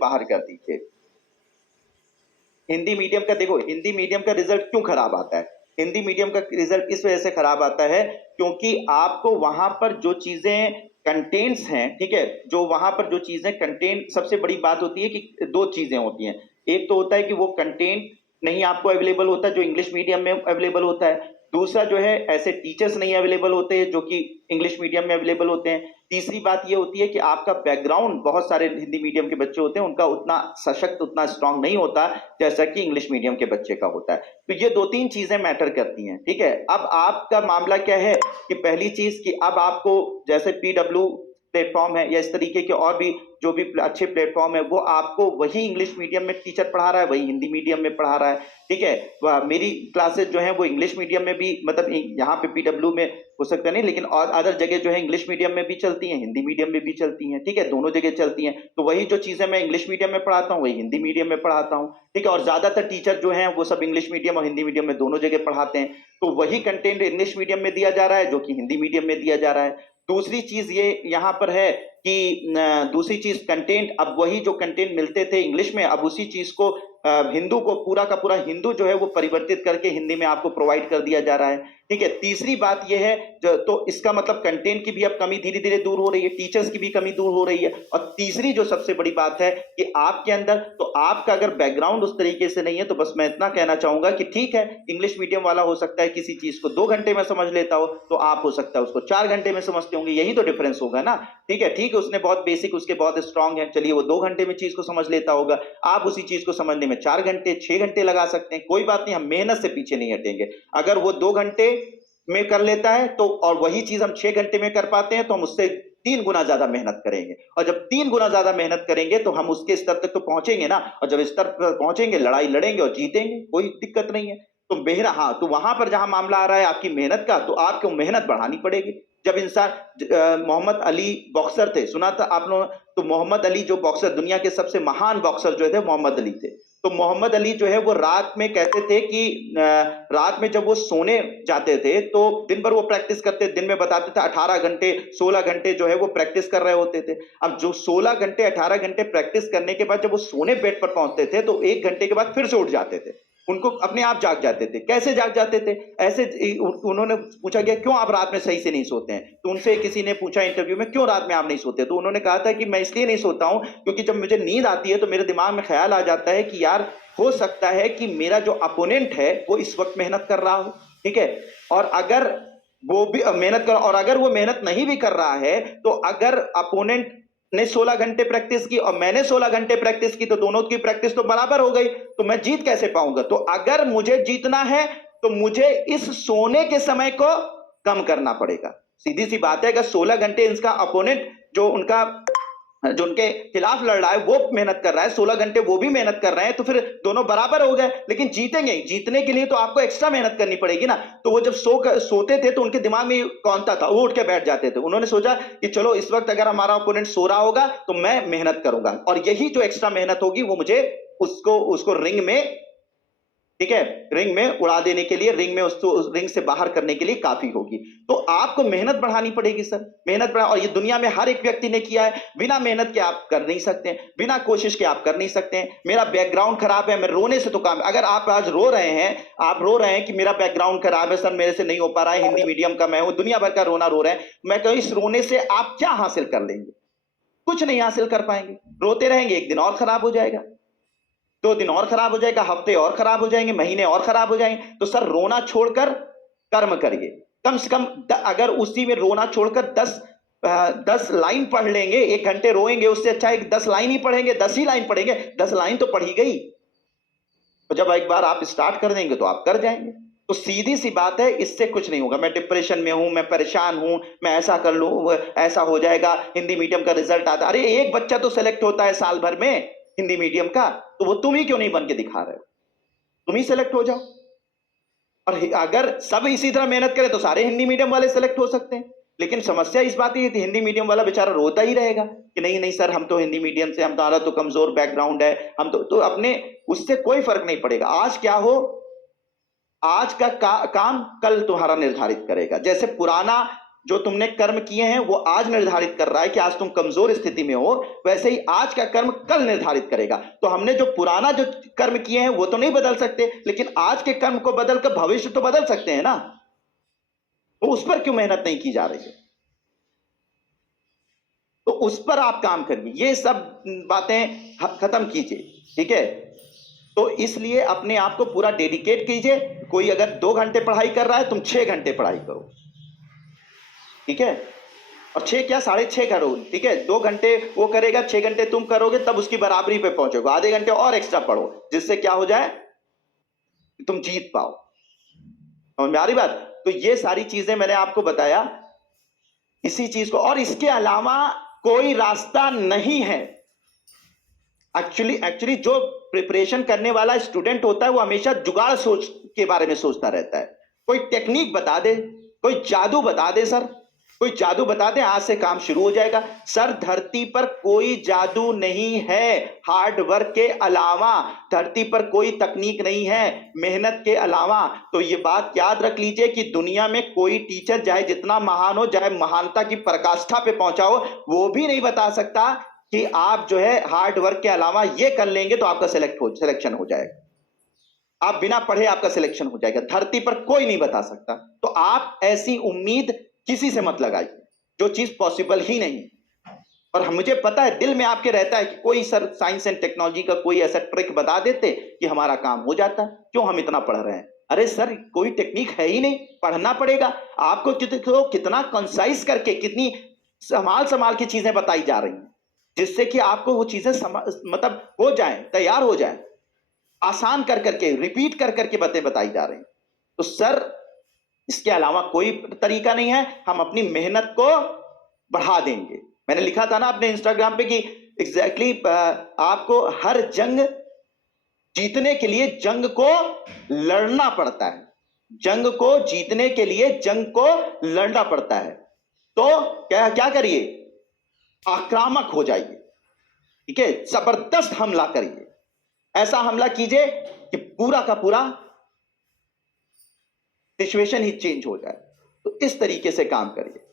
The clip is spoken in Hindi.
बाहर कर दीजिए। हिंदी मीडियम का देखो, हिंदी मीडियम का रिजल्ट क्यों खराब आता है? हिंदी मीडियम का रिजल्ट इस वजह से खराब आता है क्योंकि आपको वहां पर जो चीजें कंटेंट्स हैं, ठीक है, जो वहां पर जो चीजें कंटेंट, सबसे बड़ी बात होती है कि दो चीजें होती हैं। एक तो होता है कि वो कंटेंट नहीं आपको अवेलेबल होता जो इंग्लिश मीडियम में अवेलेबल होता है। दूसरा जो है, ऐसे टीचर्स नहीं अवेलेबल होते हैं जो कि इंग्लिश मीडियम में अवेलेबल होते हैं। तीसरी बात ये होती है कि आपका बैकग्राउंड, बहुत सारे हिंदी मीडियम के बच्चे होते हैं उनका उतना सशक्त, उतना स्ट्रांग नहीं होता जैसा कि इंग्लिश मीडियम के बच्चे का होता है। तो ये दो तीन चीजें मैटर करती हैं, ठीक है। अब आपका मामला क्या है कि पहली चीज कि अब आपको जैसे पीडब्ल्यू प्लेटफॉर्म है या इस तरीके के और भी जो भी अच्छे प्लेटफॉर्म है, वो आपको वही इंग्लिश मीडियम में टीचर पढ़ा रहा है, वही हिंदी मीडियम में पढ़ा रहा है, ठीक है। मेरी क्लासेस जो है वो इंग्लिश मीडियम में भी, मतलब यहाँ पे पीडब्ल्यू में हो सकता नहीं, लेकिन और अदर जगह जो है इंग्लिश मीडियम में भी चलती हैं, हिंदी मीडियम में भी चलती हैं, ठीक है, दोनों जगह चलती हैं। तो वही जो चीजें मैं इंग्लिश मीडियम में पढ़ाता हूँ वही हिंदी मीडियम में पढ़ाता हूँ, ठीक है। और ज्यादातर टीचर जो हैं वो सब इंग्लिश मीडियम और हिंदी मीडियम में दोनों जगह पढ़ाते हैं। तो वही कंटेंट इंग्लिश मीडियम में दिया जा रहा है जो कि हिंदी मीडियम में दिया जा रहा है। दूसरी चीज ये यहाँ पर है कि दूसरी चीज कंटेंट, अब वही जो कंटेंट मिलते थे इंग्लिश में, अब उसी चीज को हिंदू को, पूरा का पूरा हिंदू जो है वो परिवर्तित करके हिंदी में आपको प्रोवाइड कर दिया जा रहा है, ठीक है। तीसरी बात यह है तो इसका मतलब कंटेंट की भी अब कमी धीरे धीरे दूर हो रही है, टीचर्स की भी कमी दूर हो रही है। और तीसरी जो सबसे बड़ी बात है कि आपके अंदर, तो आपका अगर बैकग्राउंड उस तरीके से नहीं है, तो बस मैं इतना कहना चाहूंगा कि ठीक है, इंग्लिश मीडियम वाला हो सकता है किसी चीज को 2 घंटे में समझ लेता हो, तो आप हो सकता है उसको 4 घंटे में समझते होंगे, यही तो डिफरेंस होगा ना, ठीक है। ठीक है, उसने बहुत बेसिक, उसके बहुत स्ट्रांग है, चलिए वो 2 घंटे में चीज को समझ लेता होगा, आप उसी चीज को समझने में 4 घंटे 6 घंटे लगा सकते हैं, कोई बात नहीं, हम मेहनत से पीछे नहीं हटेंगे। अगर वो 2 घंटे में कर लेता है तो, और वही चीज हम 6 घंटे में कर पाते हैं, तो हम उससे 3 गुना ज्यादा मेहनत करेंगे, और जब 3 गुना ज्यादा मेहनत करेंगे तो हम उसके स्तर तक तो पहुंचेंगे ना, और जब स्तर पर पहुंचेंगे लड़ाई लड़ेंगे और जीतेंगे, कोई दिक्कत नहीं है। तो मेहनत, हाँ, तो वहां पर जहां मामला आ रहा है आपकी मेहनत का, तो आपको मेहनत बढ़ानी पड़ेगी। जब इंसान, मोहम्मद अली बॉक्सर थे, सुना था आप लोगों, तो मोहम्मद अली जो बॉक्सर, दुनिया के सबसे महान बॉक्सर जो थे मोहम्मद अली थे। तो मोहम्मद अली जो है वो रात में कहते थे कि रात में जब वो सोने जाते थे तो दिन भर वो प्रैक्टिस करते, दिन में बताते थे 18 घंटे 16 घंटे जो है वो प्रैक्टिस कर रहे होते थे। अब जो 16 घंटे 18 घंटे प्रैक्टिस करने के बाद जब वो सोने बेड पर पहुंचते थे तो 1 घंटे के बाद फिर से उठ जाते थे, उनको अपने आप जाग जाते थे। कैसे जाग जाते थे? ऐसे, उन्होंने पूछा गया क्यों आप रात में सही से नहीं सोते हैं, तो उनसे किसी ने पूछा इंटरव्यू में क्यों रात में आप नहीं सोते, तो उन्होंने कहा था कि मैं इसलिए नहीं सोता हूं क्योंकि जब मुझे नींद आती है तो मेरे दिमाग में ख्याल आ जाता है कि यार हो सकता है कि मेरा जो अपोनेंट है वो इस वक्त मेहनत कर रहा हो, ठीक है, और अगर वो भी मेहनत कर, और अगर वो मेहनत नहीं भी कर रहा है, तो अगर अपोनेंट ने 16 घंटे प्रैक्टिस की और मैंने 16 घंटे प्रैक्टिस की, तो दोनों की प्रैक्टिस तो बराबर हो गई, तो मैं जीत कैसे पाऊंगा? तो अगर मुझे जीतना है तो मुझे इस सोने के समय को कम करना पड़ेगा। सीधी सी बात है, अगर 16 घंटे इसका अपोनेंट जो उनके खिलाफ लड़ रहा है वो मेहनत कर रहा है, 16 घंटे वो भी मेहनत कर रहे हैं, तो फिर दोनों बराबर हो गए। लेकिन जीतेंगे, जीतने के लिए तो आपको एक्स्ट्रा मेहनत करनी पड़ेगी ना। तो वो जब सोते थे तो उनके दिमाग में कौन था वो उठ के बैठ जाते थे। उन्होंने सोचा कि चलो इस वक्त अगर हमारा ओपोनेंट सो रहा होगा तो मैं मेहनत करूंगा, और यही जो एक्स्ट्रा मेहनत होगी वो मुझे उसको रिंग में, ठीक है, रिंग में उड़ा देने के लिए, रिंग में उसको उस रिंग से बाहर करने के लिए काफी होगी। तो आपको मेहनत बढ़ानी पड़ेगी सर, मेहनत बढ़ा, और ये दुनिया में हर एक व्यक्ति ने किया है। बिना मेहनत के आप कर नहीं सकते, बिना कोशिश के आप कर नहीं सकते। मेरा बैकग्राउंड खराब है, मैं रोने से तो काम, अगर आप आज रो रहे हैं, आप रो रहे हैं कि मेरा बैकग्राउंड खराब है सर, मेरे से नहीं हो पा रहा है, हिंदी मीडियम का मैं हूं, दुनिया भर का रोना रो रहे हैं, मैं कहूं इस रोने से आप क्या हासिल कर लेंगे? कुछ नहीं हासिल कर पाएंगे। रोते रहेंगे, एक दिन और खराब हो जाएगा, 2 दिन और खराब हो जाएगा, हफ्ते और खराब हो जाएंगे, महीने और खराब हो जाएंगे। तो सर रोना छोड़कर कर्म करिए। कम से कम अगर उसी में रोना छोड़कर 10 लाइन पढ़ लेंगे, 1 घंटे रोएंगे, उससे अच्छा है 10 लाइन ही पढ़ेंगे, 10 ही लाइन पढ़ेंगे, 10 लाइन तो पढ़ी गई। तो जब एक बार आप स्टार्ट कर देंगे तो आप कर जाएंगे। तो सीधी सी बात है, इससे कुछ नहीं होगा। मैं डिप्रेशन में हूं, मैं परेशान हूं, मैं ऐसा कर लूं, ऐसा हो जाएगा, हिंदी मीडियम का रिजल्ट आता, अरे एक बच्चा तो सेलेक्ट होता है साल भर में हिंदी मीडियम का, तो वो तुम ही क्यों नहीं बन के दिखा रहे हो? तुम ही सेलेक्ट हो जाओ। और अगर सब इसी तरह मेहनत करें तो सारे हिंदी मीडियम वाले सेलेक्ट हो सकते हैं। लेकिन समस्या इस बात है कि हिंदी मीडियम वाला बेचारा रोता ही रहेगा कि नहीं नहीं सर, हम तो हिंदी मीडियम से, हमारा तो कमजोर बैकग्राउंड है, हम तो अपने, उससे कोई फर्क नहीं पड़ेगा। आज क्या हो, आज का काम कल तुम्हारा निर्धारित करेगा। जैसे पुराना जो तुमने कर्म किए हैं वो आज निर्धारित कर रहा है कि आज तुम कमजोर स्थिति में हो, वैसे ही आज का कर्म कल निर्धारित करेगा। तो हमने जो पुराना जो कर्म किए हैं वो तो नहीं बदल सकते, लेकिन आज के कर्म को बदलकर भविष्य तो बदल सकते हैं ना। तो उस पर क्यों मेहनत नहीं की जा रही है? तो उस पर आप काम करिए, ये सब बातें खत्म कीजिए, ठीक है। तो इसलिए अपने आप को पूरा डेडिकेट कीजिए। कोई अगर 2 घंटे पढ़ाई कर रहा है, तुम 6 घंटे पढ़ाई करो, ठीक है। और 6 क्या 6.5 करो, ठीक है। 2 घंटे वो करेगा, 6 घंटे तुम करोगे, तब उसकी बराबरी पे पहुंचोगे। आधे घंटे और एक्स्ट्रा पढ़ो, जिससे क्या हो जाए, तुम जीत पाओ। समझ में आ रही बात? तो ये सारी चीजें मैंने आपको बताया इसी चीज को, और इसके अलावा कोई रास्ता नहीं है। एक्चुअली जो प्रिपरेशन करने वाला स्टूडेंट होता है वो हमेशा जुगाड़ सोच के बारे में सोचता रहता है। कोई टेक्निक बता दे, कोई जादू बता दे सर, कोई जादू बता दे, आज से काम शुरू हो जाएगा। सर धरती पर कोई जादू नहीं है, हार्ड वर्क के अलावा धरती पर कोई तकनीक नहीं है, मेहनत के अलावा। तो ये बात याद रख लीजिए कि दुनिया में कोई टीचर चाहे जितना महान हो, चाहे महानता की पराकाष्ठा पे पहुंचा हो, वो भी नहीं बता सकता कि आप जो है हार्ड वर्क के अलावा ये कर लेंगे तो आपका सिलेक्शन हो जाएगा। आप बिना पढ़े आपका सिलेक्शन हो जाएगा, धरती पर कोई नहीं बता सकता। तो आप ऐसी उम्मीद किसी से मत लगाइए जो चीज पॉसिबल ही नहीं। और मुझे पता है दिल में आपके रहता है कि कोई सर साइंस एंड टेक्नोलॉजी का कोई ऐसा ट्रिक बता देते कि हमारा काम हो जाता, क्यों हम इतना पढ़ रहे हैं। अरे सर कोई टेक्निक है ही नहीं, पढ़ना पड़ेगा आपको। कितना कंसाइज करके, कितनी संभाल की चीजें बताई जा रही हैं, जिससे कि आपको वो चीजें मतलब हो जाए, तैयार हो जाए, आसान कर करके, रिपीट कर करके बातें बताई जा रही हैं। तो सर इसके अलावा कोई तरीका नहीं है, हम अपनी मेहनत को बढ़ा देंगे। मैंने लिखा था ना अपने इंस्टाग्राम पे कि एग्जैक्टली आपको हर जंग जीतने के लिए जंग को लड़ना पड़ता है, जंग को जीतने के लिए जंग को लड़ना पड़ता है। तो क्या क्या करिए, आक्रामक हो जाइए, ठीक है, जबरदस्त हमला करिए, ऐसा हमला कीजिए कि पूरा का पूरा सिचुएशन ही चेंज हो जाए। तो इस तरीके से काम करिए।